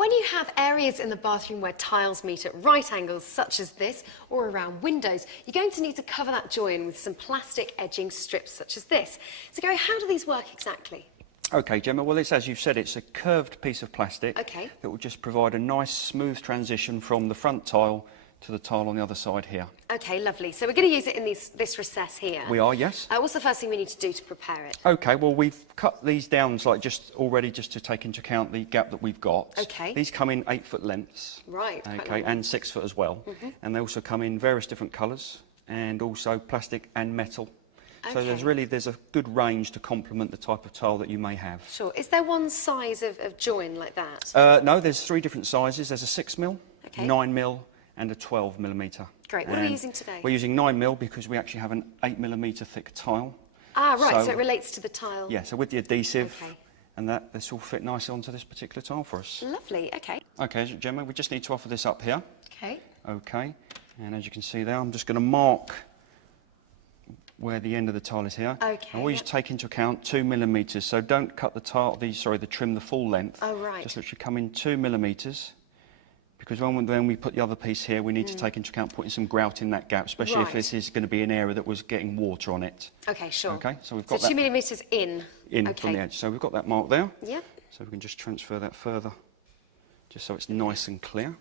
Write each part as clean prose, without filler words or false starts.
When you have areas in the bathroom where tiles meet at right angles, such as this, or around windows, you're going to need to cover that join with some plastic edging strips such as this. So Gary, how do these work exactly? Okay, Gemma, well, it's, as you've said, it's a curved piece of plastic that will just provide a nice, smooth transition from the front tile to the tile on the other side here. Okay, lovely. So we're going to use it in this recess here. We are, yes. What's the first thing we need to do to prepare it? Okay, well, we've cut these down just to take into account the gap that we've got. Okay. These come in 8-foot lengths. Right. Okay, and 6 foot as well. And they also come in various different colours and also plastic and metal. So there's a good range to complement the type of tile that you may have. Sure. Is there one size of join like that? No, there's 3 different sizes. There's a 6mm, 9mm and a 12mm. Great. What are we using today? We're using 9mm because we actually have an 8mm thick tile. Ah, right, so it relates to the tile. Yeah, so with the adhesive and this will fit nicely onto this particular tile for us. Lovely, okay. Okay, Gemma, we just need to offer this up here. Okay. Okay, and as you can see there, I'm just going to mark where the end of the tile is here. Okay. And always take into account 2mm, so don't cut the trim the full length. Oh, right. Just literally come in 2mm, because when we put the other piece here, we need to take into account putting some grout in that gap, especially if this is going to be an area that was getting water on it. Okay, sure. Okay, so we've got 2mm in. From the edge. So we've got that mark there. Yeah. So we can just transfer that further, just so it's nice and clear.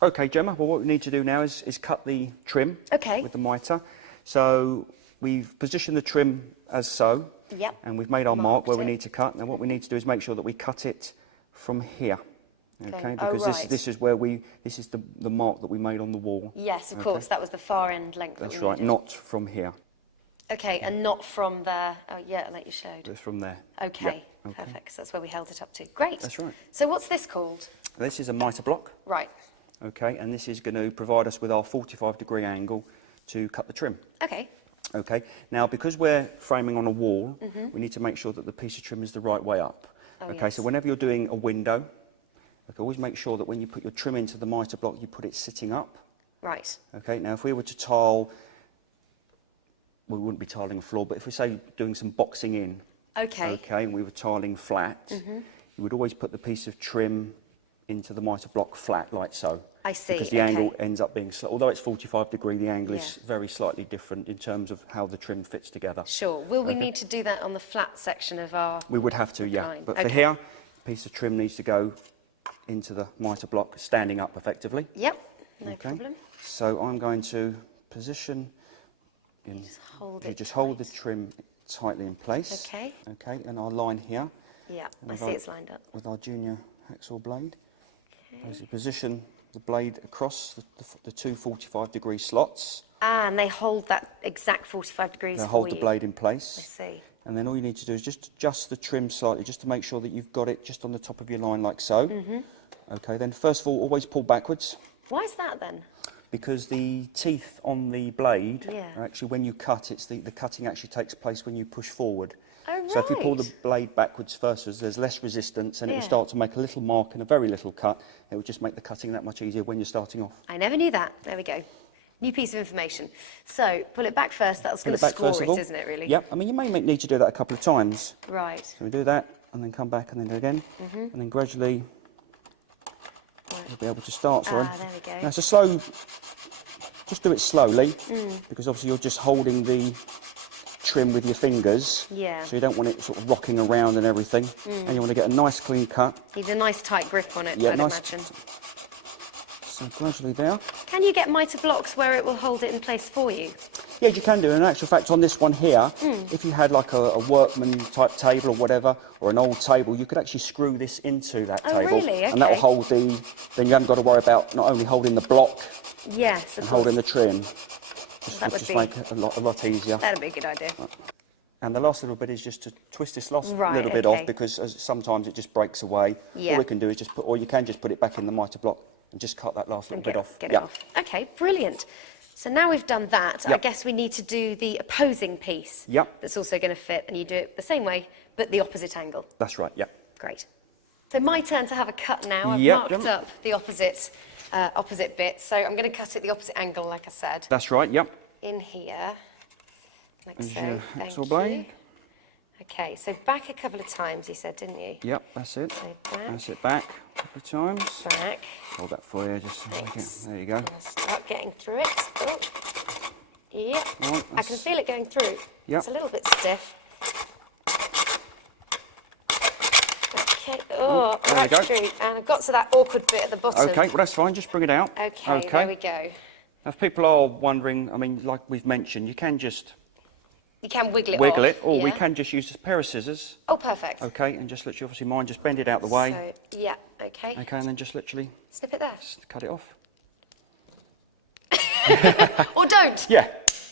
Okay, Gemma, well, what we need to do now is cut the trim with the mitre. So we've positioned the trim as so, and we've made our mark where we need to cut. Now what we need to do is make sure that we cut it from here, okay? Because this is where this is the mark that we made on the wall. Yes, of course, that was the far end length. That's right, not from here. Okay, and not from there. Oh yeah, like you showed. It's from there. Okay, perfect. So that's where we held it up to. Great. That's right. So what's this called? This is a mitre block. Right. Okay, and this is going to provide us with our 45-degree angle to cut the trim. Okay. Okay, now because we're framing on a wall, we need to make sure that the piece of trim is the right way up. So whenever you're doing a window, always make sure that when you put your trim into the mitre block, you put it sitting up. Right. Okay, now if we were to tile, we wouldn't be tiling a floor, but if we say doing some boxing in, and we were tiling flat, you would always put the piece of trim into the mitre block flat, like so. I see. Because the angle ends up being, although it's 45 degree, the angle is very slightly different in terms of how the trim fits together. Sure. Will we need to do that on the flat section of our We would have to, yeah. line? But for here, a piece of trim needs to go into the mitre block, standing up effectively. Yep, no problem. So I'm going to position in... Just hold the trim tightly in place. Okay. Okay, and our line here. Yeah, I see it's lined up. With our junior hacksaw blade. As you position the blade across the two 45-degree slots. Ah, and they hold that exact 45 degrees They hold the blade in place. I see. And then all you need to do is just adjust the trim slightly, just to make sure that you've got it just on the top of your line, like so. Okay, then first of all, always pull backwards. Why is that then? Because the teeth on the blade, are actually when you cut, the cutting actually takes place when you push forward. Oh, right. So if you pull the blade backwards first, there's less resistance, and it will start to make a little mark and a very little cut. It will just make the cutting that much easier when you're starting off. I never knew that. There we go. New piece of information. So, pull it back first. That's going to score it, isn't it, really? Yep. I mean, you may need to do that a couple of times. Right. So we do that, and then come back, and then do it again. And then gradually, you'll be able to start, there we go. Now, it's a slow... Just do it slowly, because obviously you're just holding the trim with your fingers. Yeah. So you don't want it sort of rocking around and everything. And you want to get a nice clean cut. Need a nice tight grip on it, Yeah, I'd imagine. So gradually there. Can you get mitre blocks where it will hold it in place for you? Yeah, you can do. In actual fact, on this one here, if you had like a workman type table or whatever, or an old table, you could actually screw this into that table. Really? Okay. And that will hold then you haven't got to worry about not only holding the block and holding the trim. That would just make it a lot easier. That'd be a good idea. And the last little bit is just to twist this little bit off, because sometimes it just breaks away. All we can do is or you can just put it back in the mitre block and just cut that last little bit off. Get it off. Okay, brilliant. So now we've done that, I guess we need to do the opposing piece. That's also going to fit, and you do it the same way, but the opposite angle. That's right, Great. So my turn to have a cut now. I've marked up the opposite bit, so I'm going to cut it the opposite angle, like I said. That's right, In here, like so. Thank blade. you. Okay, so back a couple of times, you said, didn't you? Yep, that's it. So back. That's it, back. couple of times. Back. Hold that for you, just so we get, there you go. Start getting through it. Oh. Yep. Right, I can feel it going through. Yep. It's a little bit stiff. Okay. Oh, there right we go. through. And I've got to that awkward bit at the bottom. Okay, well that's fine, just bring it out. Okay, there we go. Now if people are wondering, I mean, like we've mentioned, you can just You can wiggle it wiggle off. it, or we yeah. can just use a pair of scissors. Oh, perfect. Okay, and just literally, obviously mine, just bend it out the way. So, yeah, okay. Okay, and then just literally Snip it there. just cut it off. Or don't. Yeah.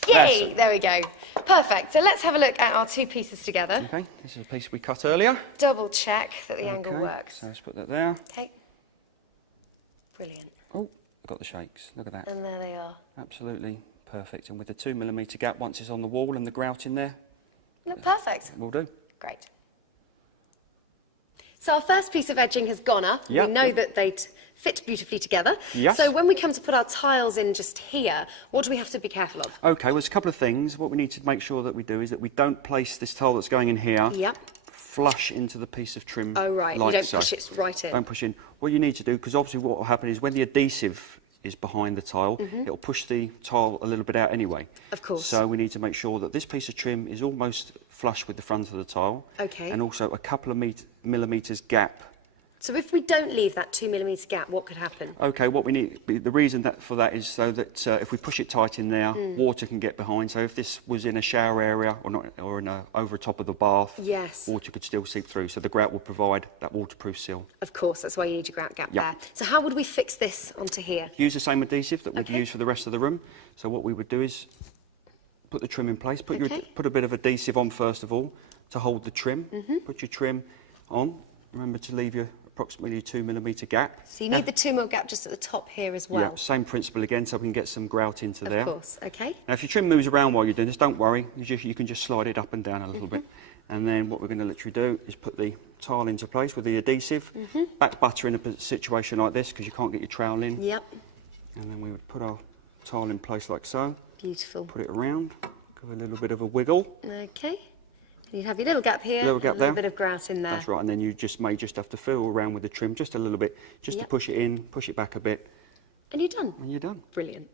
Yay! There we go. Perfect. So let's have a look at our two pieces together. Okay, this is a piece we cut earlier. Double check that the angle Okay, works. so let's put that there. Okay. Brilliant. Oh, I got the shakes. Look at that. And there they are. Absolutely perfect. And with the 2mm gap, once it's on the wall and the grout in there, Look perfect. will do. Great. So our first piece of edging has gone up. Yeah. We know that they fit beautifully together. Yes. So when we come to put our tiles in just here, what do we have to be careful of? Okay, well, there's a couple of things. What we need to make sure that we do is that we don't place this tile that's going in here Yep. flush into the piece of trim. Oh, right. Like you don't so. push it right in. Don't push in. What you need to do, because obviously what will happen is when the adhesive is behind the tile, it'll push the tile a little bit out anyway. Of course. So we need to make sure that this piece of trim is almost flush with the front of the tile. Okay. And also a couple of millimetres gap. So if we don't leave that 2mm gap, what could happen? Okay, what we need, the reason for that is so that if we push it tight in there, water can get behind. So if this was in a shower area or in over top of the bath, Yes. water could still seep through. So the grout will provide that waterproof seal. Of course, that's why you need your grout gap Yep. there. So how would we fix this onto here? Use the same adhesive that we'd Okay. use for the rest of the room. So what we would do is put the trim in place, put Okay. put a bit of adhesive on first of all to hold the trim. Put your trim on. Remember to leave your approximately 2mm gap. So you need the 2mm gap just at the top here as well. Yeah, same principle again, so we can get some grout into there. Of course, okay. Now, if your trim moves around while you're doing this, don't worry. You can just slide it up and down a little bit. And then what we're going to literally do is put the tile into place with the adhesive. Back butter in a situation like this because you can't get your trowel in. Yep, And then we would put our tile in place like so. beautiful. Put it around. Give it a little bit of a wiggle. Okay. You have your little gap here, Little gap a little there. bit of grout in there. That's right. And then you may just have to feel around with the trim just a little bit, just to Yep. push it in, push it back a bit, And you're done. and you're done. Brilliant.